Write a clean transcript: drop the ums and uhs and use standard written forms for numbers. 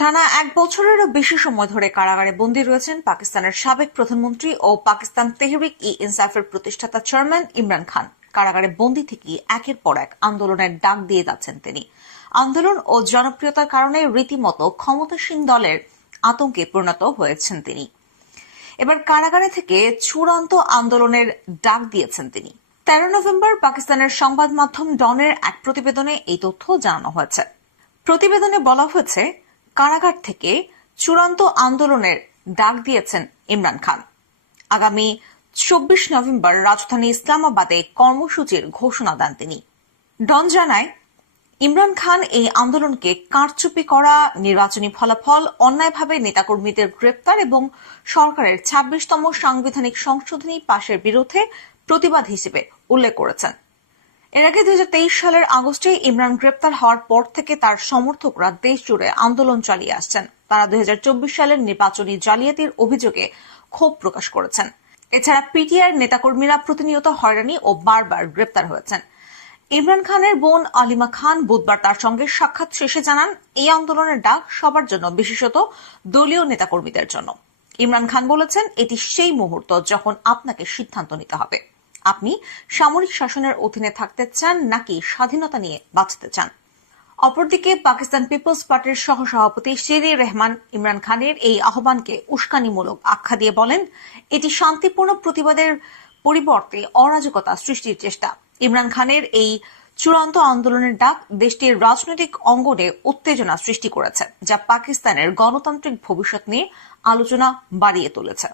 টানা 1 বছরেরও বেশি সময় ধরে কারাগারে বন্দী রয়েছেন পাকিস্তানের সাবেক প্রধানমন্ত্রী ও পাকিস্তান তেহরিক-ই-ইনসাফের প্রতিষ্ঠাতা চেয়ারম্যান ইমরান খান। কারাগারে বন্দী থেকে একের পর এক আন্দোলনের ডাক দিয়ে যাচ্ছেন তিনি। আন্দোলন ও জনপ্রিয়তার কারণে রীতিমতো ক্ষমতাসীন দলের আতঙ্কে পরিণত হয়েছেন তিনি। এবার কারাগারে থেকে চূড়ান্ত আন্দোলনের ডাক দিয়েছেন তিনি। 13 নভেম্বর পাকিস্তানের সংবাদ মাধ্যম ডনের এক প্রতিবেদনে এই তথ্য জানানো হয়েছে। প্রতিবেদনে বলা হয়েছে, কারাগার থেকে চূড়ান্ত আন্দোলনের ডাক দিয়েছেন ইমরান খান। আগামী 24 নভেম্বর রাজধানী ইসলামাবাদে কর্মসূচির ঘোষণা দেন তিনি। ডন জানায়, ইমরান খান এই আন্দোলনকে কারচুপি করা, নির্বাচনী ফলাফল, অন্যায়ভাবে নেতাকর্মীদের গ্রেপ্তার এবং সরকারের 26তম সাংবিধানিক সংশোধনী পাশের বিরুদ্ধে প্রতিবাদ হিসেবে উল্লেখ করেছেন। এর আগে 2023 সালের আগস্টে ইমরান গ্রেপ্তার হওয়ার পর থেকে তার সমর্থকরা দেশ জুড়ে আন্দোলন চালিয়ে আসছেন। তারা 2024 সালের নির্বাচনী জালিয়াতির অভিযোগে ক্ষোভ প্রকাশ করেছেন। এছাড়া পিটিআর নেতাকর্মীরা প্রতিনিয়ত হয়রানি ও বারবার গ্রেপ্তার হয়েছেন। ইমরান খানের বোন আলিমা খান বুধবার তার সঙ্গে সাক্ষাৎ শেষে জানান, এই আন্দোলনের ডাক সবার জন্য, বিশেষত দলীয় নেতাকর্মীদের জন্য। ইমরান খান বলেছেন, এটি সেই মুহূর্ত যখন আপনাকে সিদ্ধান্ত নিতে হবে। আপনি সামরিক শাসনের অধীনে থাকতে চান নাকি স্বাধীনতা নিয়ে বাঁচতে চান। অপরদিকে পাকিস্তান পিপলস পার্টির সহসভাপতি শেরে রহমান ইমরান খানের এই আহ্বানকে উস্কানিমূলক আখ্যা দিয়ে বলেন, এটি শান্তিপূর্ণ প্রতিবাদের পরিবর্তে অরাজকতা সৃষ্টির চেষ্টা। ইমরান খানের এই চূড়ান্ত আন্দোলনের ডাক দেশটির রাজনৈতিক অঙ্গনে উত্তেজনা সৃষ্টি করেছে, যা পাকিস্তানের গণতান্ত্রিক ভবিষ্যৎ নিয়ে আলোচনা বাড়িয়ে তুলেছে।